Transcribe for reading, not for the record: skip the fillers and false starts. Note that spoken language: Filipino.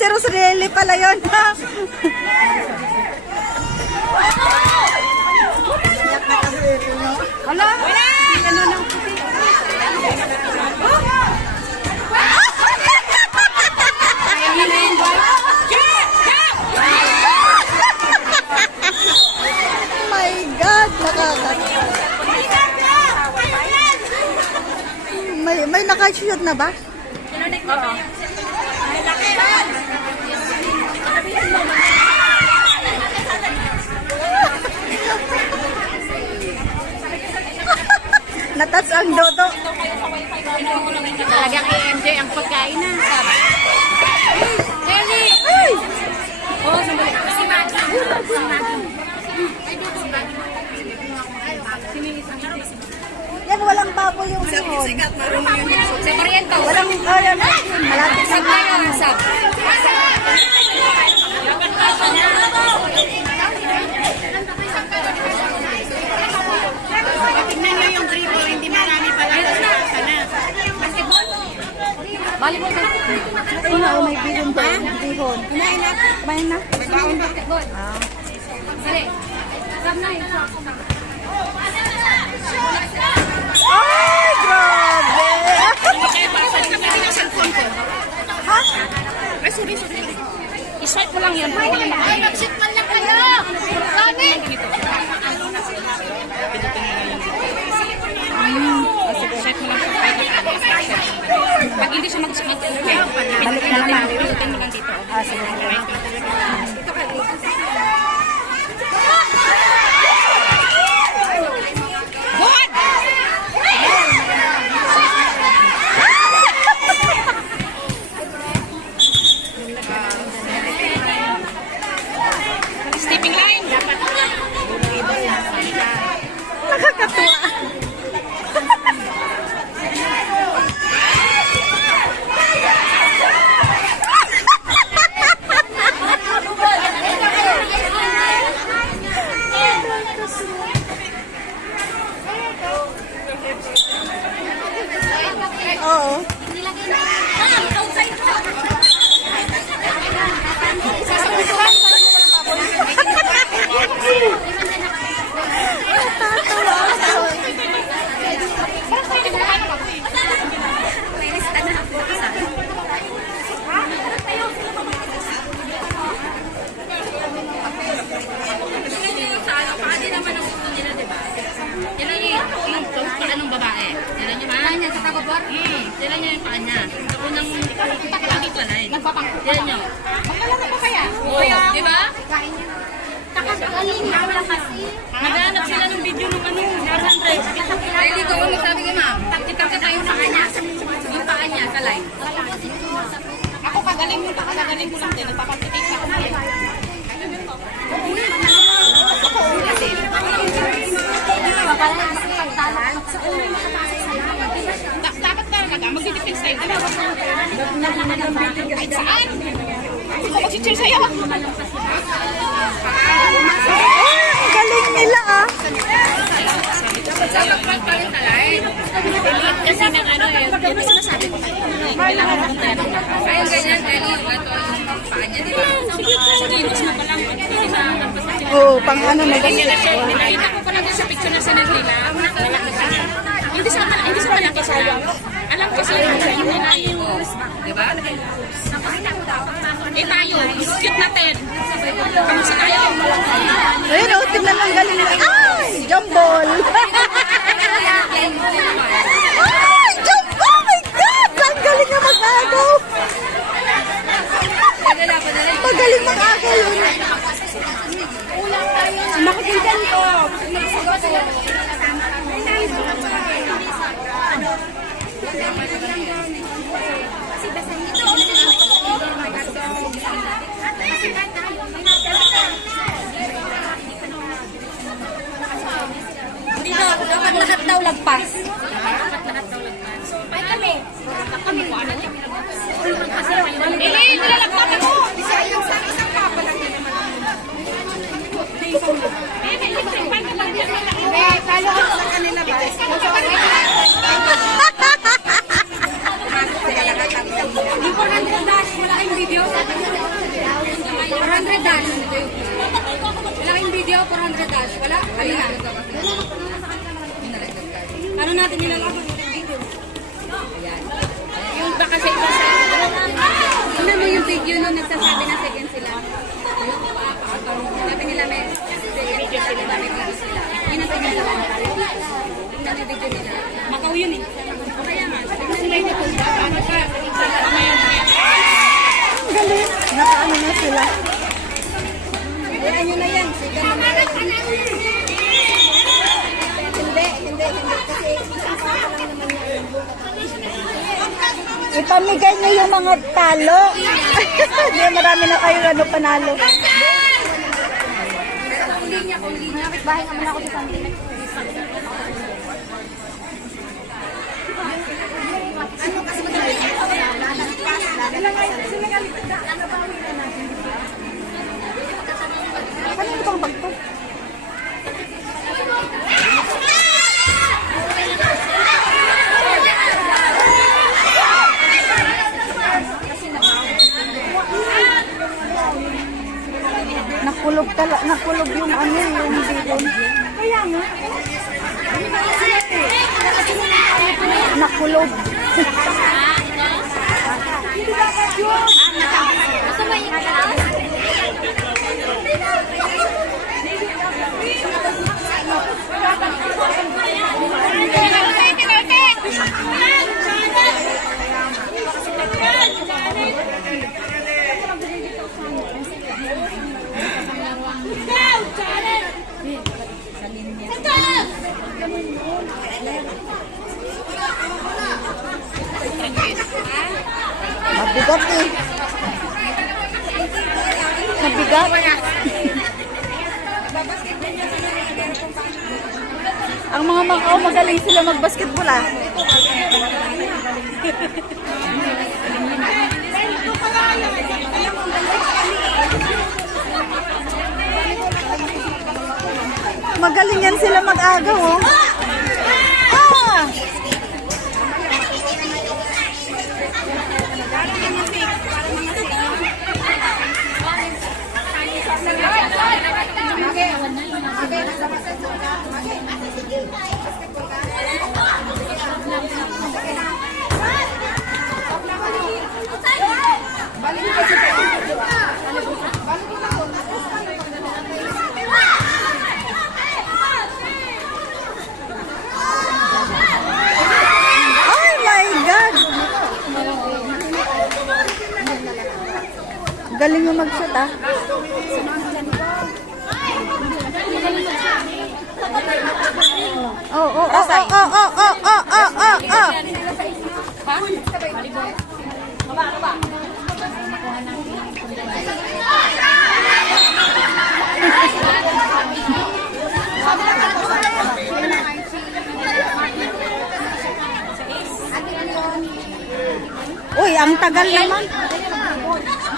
Si Rosarelli pala yun. Wala. Wala. Ano nang puti. My God, may naka-shoot na ba? Oo. Natas ang dodo. Talagang EMJ ang pagkain na. Kelly! Ay! Oo, sandali. Si Maggie. Si Maggie. Yan, walang baboy yung sihon. Si Mariento. Walang, ayan, malapit sa Sab na yun. Sab. Tingnan nyo yung gripo. Hindi marami pala. Volleyball na. Ay, na, may bihon doon. Bihon. Kumain na. Kumain na. May baon basketball. Dali. Sab na yun. Ay, grabe! Ha? Ay, sorry. I-swipe mo lang yun. Ay, mag-shoot man lang kayo! Dami! Swipe mo lang. Pag hindi siya mag-shoot, Balik na naman. pinutin mo lang dito. Ah, sige. Good! Stepping line. Nakakatuwa. Oo. Paanong babae? Sila niyo ba? Sila sa tagobor? Sila niyo yung paan niya. Ako nang dito alay. Sila niyo. Magkalala pa kaya? Oo, di ba? Nakagaling na wala kasi. Naghanap sila ng video ng ano, 100. Ay, dito ako magsabi kay ma'am. Taktikal ka tayo sa kanya. Yung paan niya, kalay. Ako kagaling mo, kagaling ko lang din. Nagpapakitik na ako. Dapat talaga, mag-defense tayo. Ay, saan? Ako mag-cheer sa'yo. Ang galing nila ah. Kasi ng ano eh, yung sinasabi ko tayo. Kailangan mo tayo. Ayun, ganyan, ganyan. Yung paan niya, di ba? Sa kilos na palang. Oo, pang ano na Kasi na siya, nakita ko pa lang sa picture na sinad nila. Hindi sa malaki siya. Alam ko sila yung nila-use. Diba? Eh tayo, cute natin. Kamusta tayo? ayun oh, tingnan ang galing nila. Ay, jumbol. Ay, jumbol. Oh my God. Ang galing na mag-agaw. Magaling mag-agaw yun. Makikita ko. Dapat lahat daw lagpas. Ay, kami. Kami ko ano niya. Nilalagpas ako! Isang papa lang din naman. video nung nagsasabi na second sila. Sabi nila may second sila, may video sila. Yun ang pinagawa. Yung nag-video nila. Macau yun eh. O kaya nga, tignan nila yung Galing. Nakaano na sila. Hayaan nyo na yan. Sigan na nila. Hindi. Kasi isang pa lang naman yan. Ipamigay niyo yung mga talo. Hindi, marami na kayo panalo. Bahay naman ako sa Santi. Kanino bang bagto? Nakulog yung ano, yung bidon. Kaya nga. Nakulog. Gusto mo yung Mabigat eh. Mabigat. Ang mga Macau magaling sila mag-basketball ah. Magaling yan sila mag-agaw oh. Ah! Oh my God! Galing mo mag-shoot ah. Oh. Uy, ang tagal naman.